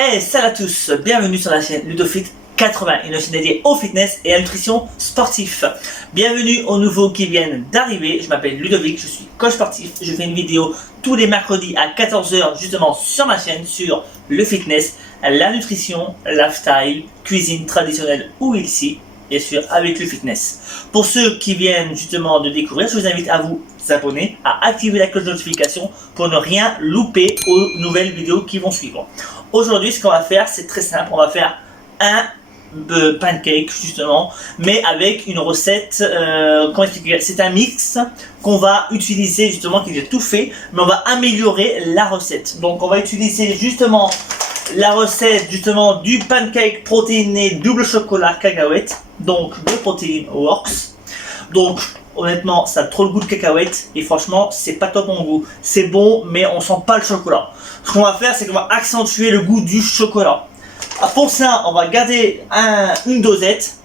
Hey, salut à tous, bienvenue sur la chaîne Ludofit 80, une chaîne dédiée au fitness et à la nutrition sportive. Bienvenue aux nouveaux qui viennent d'arriver, je m'appelle Ludovic, je suis coach sportif, je fais une vidéo tous les mercredis à 14 h justement sur ma chaîne sur le fitness, la nutrition, lifestyle, cuisine traditionnelle ou ici, bien sûr avec le fitness. Pour ceux qui viennent justement de découvrir, je vous invite à vous abonner, à activer la cloche de notification pour ne rien louper aux nouvelles vidéos qui vont suivre. Aujourd'hui, ce qu'on va faire, c'est très simple, on va faire un pancake justement, mais avec une recette, comment expliquer, c'est un mix qu'on va utiliser justement, qui est tout fait, mais on va améliorer la recette. Donc on va utiliser justement la recette justement du pancake protéiné double chocolat cacahuète, donc de Protein Works. Donc honnêtement, ça a trop le goût de cacahuète et franchement, c'est pas top en goût. C'est bon, mais on sent pas le chocolat. Ce qu'on va faire, c'est qu'on va accentuer le goût du chocolat. Pour ça, on va garder une dosette.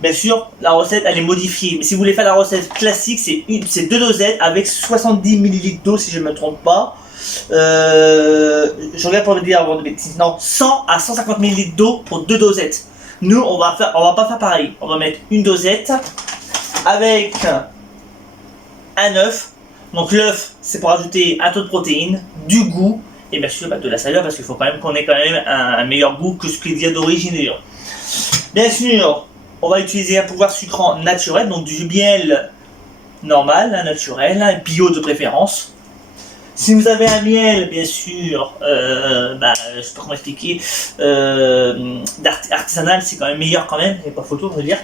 Bien sûr, la recette, elle est modifiée. Mais si vous voulez faire la recette classique, c'est 2 dosettes avec 70 ml d'eau, si je ne me trompe pas. Je regarde pour me dire avant de bêtises. Non, 100 à 150 ml d'eau pour 2 dosettes. Nous, on va pas faire pareil. On va mettre une dosette avec un œuf. Donc l'œuf, c'est pour ajouter un taux de protéines, du goût et bien sûr de la saveur, parce qu'il faut quand même qu'on ait quand même un meilleur goût que ce qu'il y a d'origine. Bien sûr, on va utiliser un pouvoir sucrant naturel, donc du miel normal, naturel, bio de préférence. Si vous avez un miel, bien sûr, je sais pas comment expliquer, artisanal, c'est quand même meilleur quand même, il n'y a pas photo, on va dire.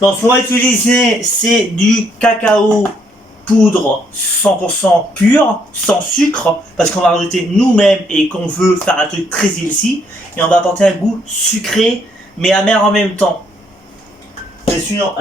Donc ce qu'on va utiliser, c'est du cacao poudre 100% pur, sans sucre, parce qu'on va rajouter nous-mêmes et qu'on veut faire un truc très healthy, et on va apporter un goût sucré mais amer en même temps. Bien sûr,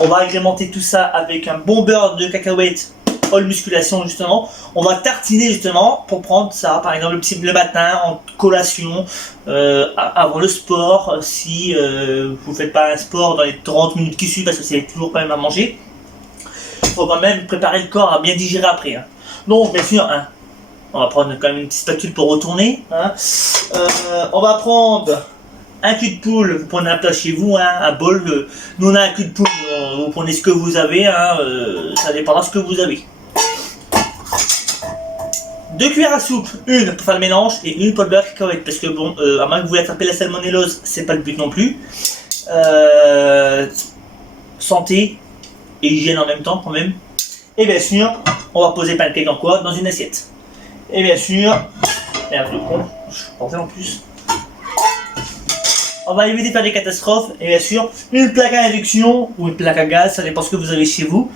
on va agrémenter tout ça avec un bon beurre de cacahuète, all musculation justement. On va tartiner justement pour prendre ça, par exemple le matin en collation, avant le sport, si vous ne faites pas un sport dans les 30 minutes qui suivent, parce que c'est toujours quand même à manger. Il faut quand même préparer le corps à bien digérer après. Donc bien sûr, on va prendre quand même une petite spatule pour retourner. On va prendre un cul de poule, vous prenez un plat chez vous, un bol. Nous on a un cul de poule, vous prenez ce que vous avez, ça dépendra de ce que vous avez. 2 cuillères à soupe, une pour faire le mélange et une pour le beurre de cacahuète, parce que bon, à moins que vous voulez attraper la salmonellose, c'est pas le but non plus. Santé et hygiène en même temps quand même. Et bien sûr, on va poser le pancake dans quoi? Dans une assiette. Et bien sûr, merde le con, je pensais en plus. On va éviter de faire des catastrophes. Et bien sûr, une plaque à induction ou une plaque à gaz, ça dépend ce que vous avez chez vous.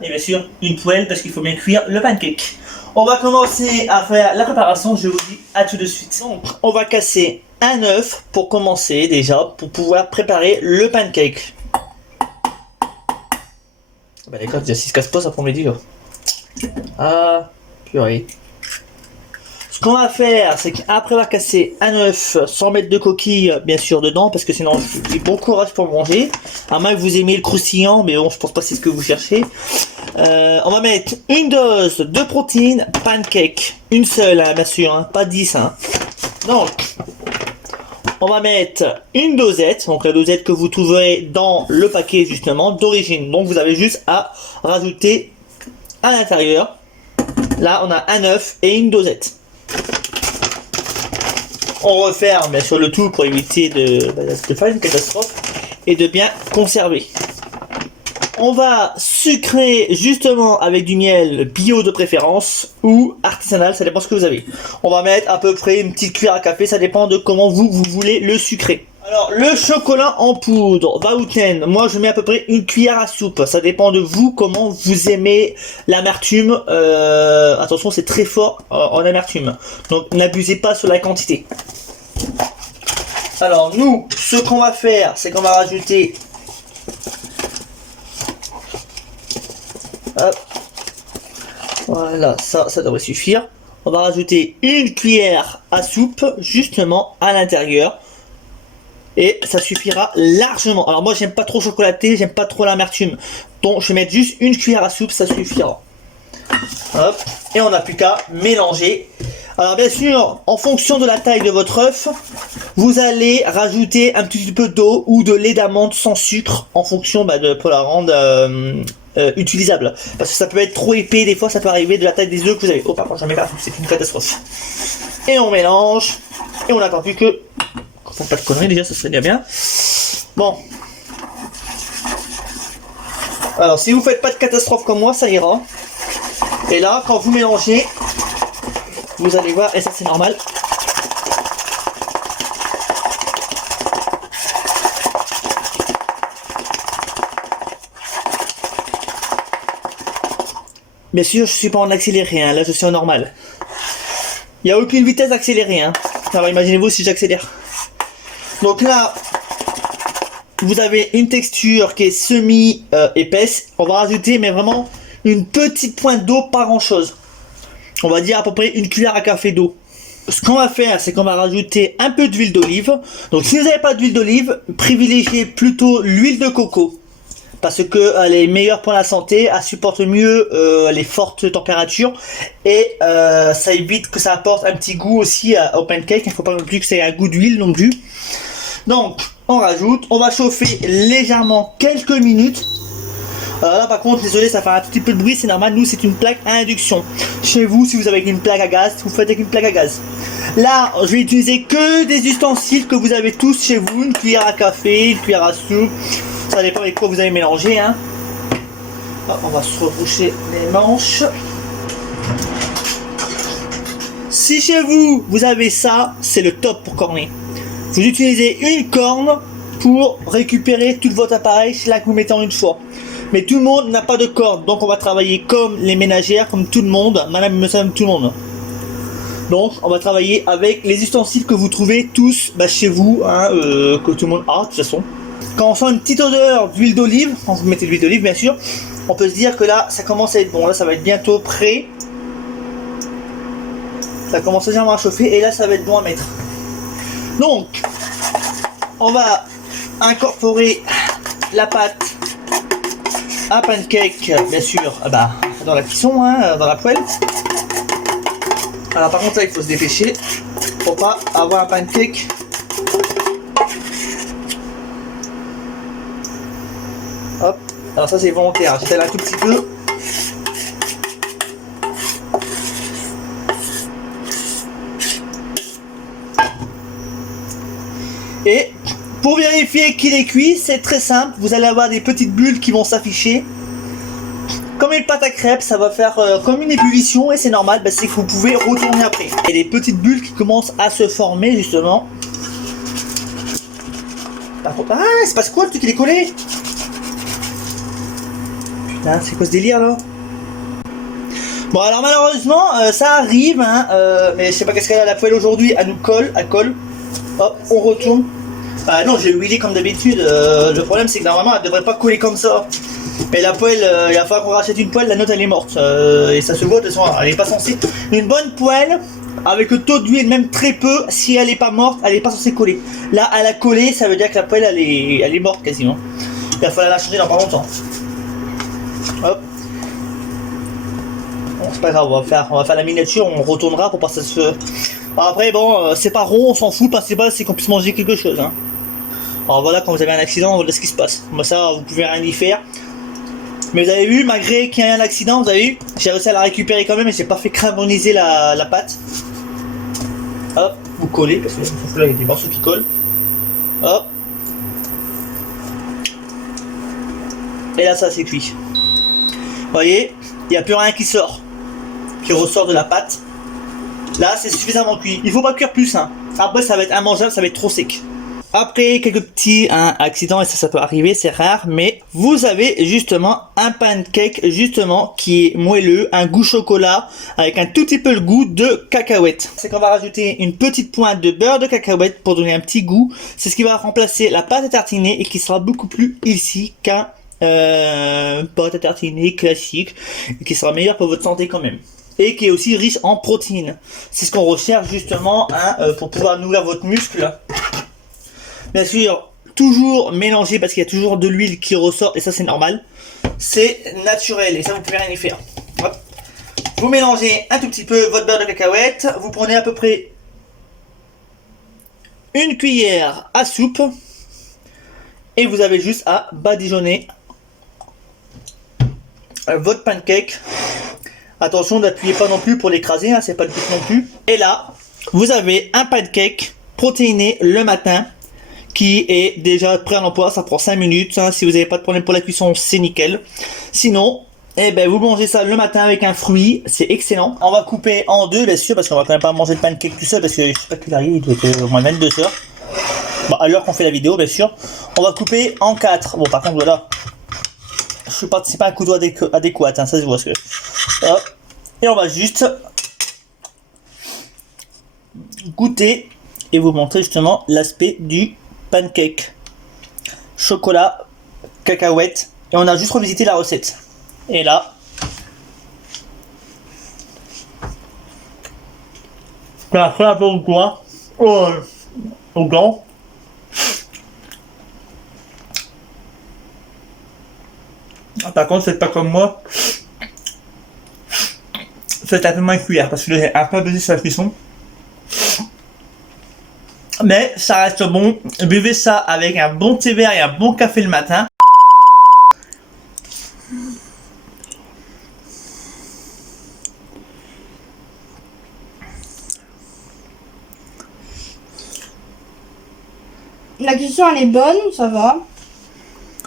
Et bien sûr, une poêle parce qu'il faut bien cuire le pancake. On va commencer à faire la préparation, je vous dis à tout de suite. Donc, on va casser un œuf pour commencer déjà, pour pouvoir préparer le pancake. Bah d'accord, déjà si se casse pas, ça prend mes dégâts. Ah, purée. Ce qu'on va faire, c'est qu'après avoir cassé un œuf, sans mettre de coquille, bien sûr, dedans, parce que sinon, j'ai bon courage pour manger. À moins que vous aimiez le croustillant, mais bon, je pense pas que c'est ce que vous cherchez. On va mettre une dose de protéines pancake. Une seule, bien sûr, pas 10. Donc, on va mettre une dosette, donc la dosette que vous trouverez dans le paquet justement d'origine. Donc vous avez juste à rajouter à l'intérieur. Là on a un œuf et une dosette. On referme bien sûr le tout pour éviter de faire une catastrophe et de bien conserver. On va sucrer justement avec du miel bio de préférence ou artisanal, ça dépend ce que vous avez. On va mettre à peu près une petite cuillère à café, ça dépend de comment vous voulez le sucrer. Alors le chocolat en poudre, Vaouten, moi je mets à peu près une cuillère à soupe, ça dépend de vous comment vous aimez l'amertume. Attention, c'est très fort en amertume, donc n'abusez pas sur la quantité. Alors nous, ce qu'on va faire, c'est qu'on va rajouter... Hop. Voilà, ça devrait suffire. On va rajouter une cuillère à soupe justement à l'intérieur et ça suffira largement. Alors moi j'aime pas trop chocolaté, j'aime pas trop l'amertume, donc je vais mettre juste une cuillère à soupe, ça suffira. Hop. Et on n'a plus qu'à mélanger Alors bien sûr, en fonction de la taille de votre œuf, vous allez rajouter un petit peu d'eau ou de lait d'amande sans sucre en fonction pour la rendre utilisable. Parce que ça peut être trop épais, des fois ça peut arriver de la taille des œufs que vous avez. Oh pardon, j'en mets pas, c'est une catastrophe. Et on mélange, et on n'attend plus que... Faut pas de conneries déjà, ça serait bien. Bon. Alors si vous faites pas de catastrophe comme moi, ça ira. Et là, quand vous mélangez, vous allez voir, et ça c'est normal. Bien sûr, je suis pas en accéléré, hein. Là je suis en normal. Il n'y a aucune vitesse accélérée, hein. Alors imaginez-vous si j'accélère. Donc là, vous avez une texture qui est semi épaisse. On va rajouter, mais vraiment, une petite pointe d'eau, pas grand chose. On va dire à peu près une cuillère à café d'eau. Ce qu'on va faire, c'est qu'on va rajouter un peu d'huile d'olive. Donc si vous n'avez pas d'huile d'olive, privilégiez plutôt l'huile de coco. Parce qu'elle est meilleure pour la santé, elle supporte mieux les fortes températures. Et ça évite que ça apporte un petit goût aussi au pancake. Il ne faut pas non plus que ça ait un goût d'huile non plus. Donc on rajoute, on va chauffer légèrement quelques minutes. Là par contre, désolé, ça fait un tout petit peu de bruit, c'est normal, nous c'est une plaque à induction. Chez vous, si vous avez une plaque à gaz, vous faites avec une plaque à gaz. Là, je vais utiliser que des ustensiles que vous avez tous chez vous, une cuillère à café, une cuillère à soupe, ça dépend avec quoi vous allez mélanger, hein. On va se reboucher les manches. Si chez vous, vous avez ça, c'est le top pour corner. Vous utilisez une corne pour récupérer tout votre appareil, c'est là que vous mettez en une fois. Mais tout le monde n'a pas de corde, donc on va travailler comme les ménagères, comme tout le monde, madame, monsieur, tout le monde. Donc on va travailler avec les ustensiles que vous trouvez tous chez vous, hein, que tout le monde a de toute façon. Quand on sent une petite odeur d'huile d'olive, quand vous mettez de l'huile d'olive bien sûr, on peut se dire que là ça commence à être bon, là ça va être bientôt prêt. Ça commence légèrement à chauffer et là ça va être bon à mettre. Donc on va incorporer la pâte à pancake, bien sûr, dans la cuisson, hein, dans la poêle. Alors par contre là il faut se dépêcher pour pas avoir un pancake. Hop, alors ça c'est volontaire, j'étale un tout petit peu. Et pour vérifier qu'il est cuit, c'est très simple, vous allez avoir des petites bulles qui vont s'afficher. Comme une pâte à crêpes, ça va faire comme une ébullition et c'est normal, c'est que vous pouvez retourner après. Et les petites bulles qui commencent à se former justement. Ah, il se passe quoi le truc, il est collé? Putain, c'est quoi ce délire là? Bon alors malheureusement, ça arrive, hein, mais je sais pas qu'est-ce qu'elle a la poêle aujourd'hui, elle nous colle, elle colle. Hop, on retourne. Ah non, j'ai huilé comme d'habitude. Le problème c'est que normalement elle devrait pas coller comme ça. Mais la poêle, il va falloir qu'on rachète une poêle, la nôtre elle est morte. Et ça se voit de toute façon, elle est pas censée. Une bonne poêle, avec le taux d'huile même très peu, si elle est pas morte, elle est pas censée coller. Là, elle a collé, ça veut dire que la poêle elle est morte quasiment. Il va falloir la changer dans pas longtemps. Hop. Bon, c'est pas grave, on va faire la miniature, on retournera pour pas que ça se... Alors après, bon, c'est pas rond, on s'en fout, le principal c'est qu'on puisse manger quelque chose, hein. Alors voilà, quand vous avez un accident, voilà ce qui se passe. Moi ça, vous pouvez rien y faire. Mais vous avez vu, malgré qu'il y ait un accident, vous avez vu, j'ai réussi à la récupérer quand même et j'ai pas fait carboniser la pâte. Hop, vous collez, parce que là il y a des morceaux qui collent. Hop. Et là ça c'est cuit. Vous voyez, il n'y a plus rien qui sort, qui ressort de la pâte. Là c'est suffisamment cuit, il faut pas cuire plus, hein. Après ça va être immangeable, ça va être trop sec. Après quelques petits accidents, et ça peut arriver, c'est rare, mais vous avez justement un pancake justement qui est moelleux, un goût chocolat, avec un tout petit peu le goût de cacahuète. C'est qu'on va rajouter une petite pointe de beurre de cacahuète pour donner un petit goût. C'est ce qui va remplacer la pâte à tartiner et qui sera beaucoup plus healthy qu'un pâte à tartiner classique, et qui sera meilleur pour votre santé quand même. Et qui est aussi riche en protéines. C'est ce qu'on recherche justement, hein, pour pouvoir nourrir votre muscle. Bien sûr, toujours mélanger parce qu'il y a toujours de l'huile qui ressort et ça c'est normal. C'est naturel et ça vous pouvez rien y faire. Hop. Vous mélangez un tout petit peu votre beurre de cacahuète. Vous prenez à peu près une cuillère à soupe. Et vous avez juste à badigeonner votre pancake. Attention, n'appuyez pas non plus pour l'écraser, hein, c'est pas le but non plus. Et là, vous avez un pancake protéiné le matin qui est déjà prêt à l'emploi. Ça prend 5 minutes. Hein. Si vous n'avez pas de problème pour la cuisson, c'est nickel. Sinon, eh ben, vous mangez ça le matin avec un fruit. C'est excellent. On va couper en deux, bien sûr, parce qu'on va quand même pas manger le pancake tout seul. Parce que je sais pas qu'il arrive, il doit être au moins 22 heures. Bon, à l'heure qu'on fait la vidéo, bien sûr. On va couper en 4. Bon, par contre, voilà. C'est pas un couteau adéquat, hein, ça se voit. Ce que... Hop. Et on va juste goûter et vous montrer justement l'aspect du pancake. Chocolat, cacahuète. Et on a juste revisité la recette. Et là, ça fait un peu au coin, au gant. Par contre, faites pas comme moi. Faites un peu moins cuillère parce que j'ai un peu abusé sur la cuisson. Mais ça reste bon. Buvez ça avec un bon thé vert et un bon café le matin. La cuisson elle est bonne, ça va.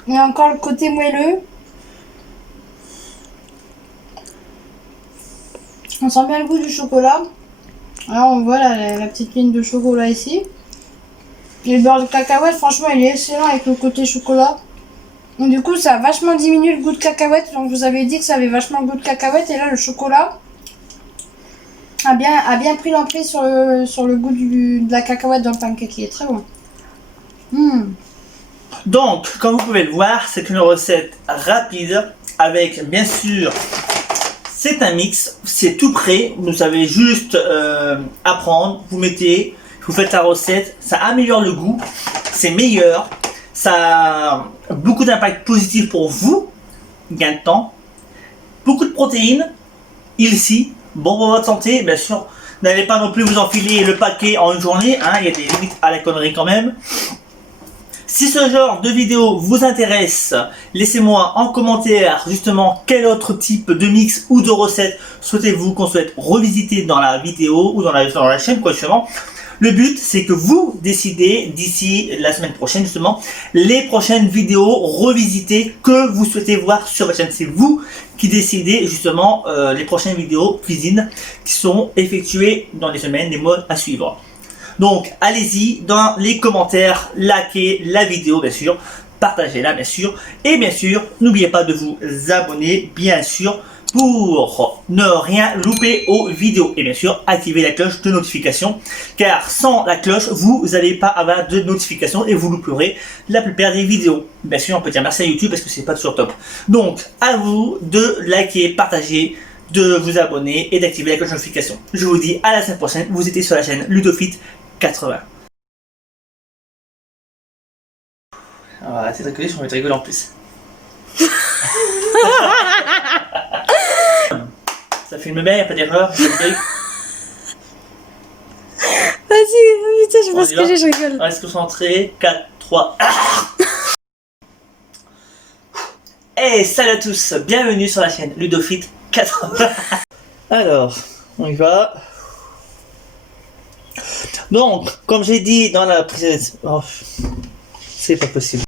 Il y a encore le côté moelleux. On sent bien le goût du chocolat. Alors on voit la petite ligne de chocolat ici. Et le beurre de cacahuète, franchement, il est excellent avec le côté chocolat. Donc, du coup, ça a vachement diminué le goût de cacahuète. Donc, je vous avais dit que ça avait vachement le goût de cacahuète. Et là, le chocolat a bien pris l'emprise sur le goût de la cacahuète dans le pancake. Il est très bon. Donc, comme vous pouvez le voir, c'est une recette rapide avec, bien sûr, c'est un mix, c'est tout prêt. Vous avez juste à prendre, vous mettez, vous faites la recette, ça améliore le goût, c'est meilleur, ça a beaucoup d'impact positif pour vous, gain de temps, beaucoup de protéines, ici, bon pour votre santé, bien sûr. N'allez pas non plus vous enfiler le paquet en une journée, hein, il y a des limites à la connerie quand même. Si ce genre de vidéo vous intéresse, laissez-moi en commentaire justement quel autre type de mix ou de recette souhaitez-vous qu'on souhaite revisiter dans la vidéo ou dans la chaîne quoi justement. Le but c'est que vous décidez d'ici la semaine prochaine justement les prochaines vidéos revisitées que vous souhaitez voir sur votre chaîne. C'est vous qui décidez justement les prochaines vidéos cuisine qui sont effectuées dans les semaines, les mois à suivre. Donc allez-y dans les commentaires, likez la vidéo bien sûr, partagez-la bien sûr, et bien sûr n'oubliez pas de vous abonner bien sûr pour ne rien louper aux vidéos, et bien sûr activez la cloche de notification car sans la cloche vous n'allez pas avoir de notification et vous louperez la plupart des vidéos. Bien sûr on peut dire merci à YouTube parce que c'est pas toujours top. Donc à vous de liker, partager, de vous abonner et d'activer la cloche de notification. Je vous dis à la semaine prochaine, vous étiez sur la chaîne Ludofit 80. On va arrêter de rigoler, je vais te rigoler en plus. Ça filme bien, il n'y a pas d'erreur. Vas-y, putain, je sais pas ce que j'ai, je rigole. On reste concentré. 4, 3. Hey, salut à tous, bienvenue sur la chaîne Ludofit 80. Alors, on y va. Donc, comme j'ai dit dans la précédente... Oh, c'est pas possible.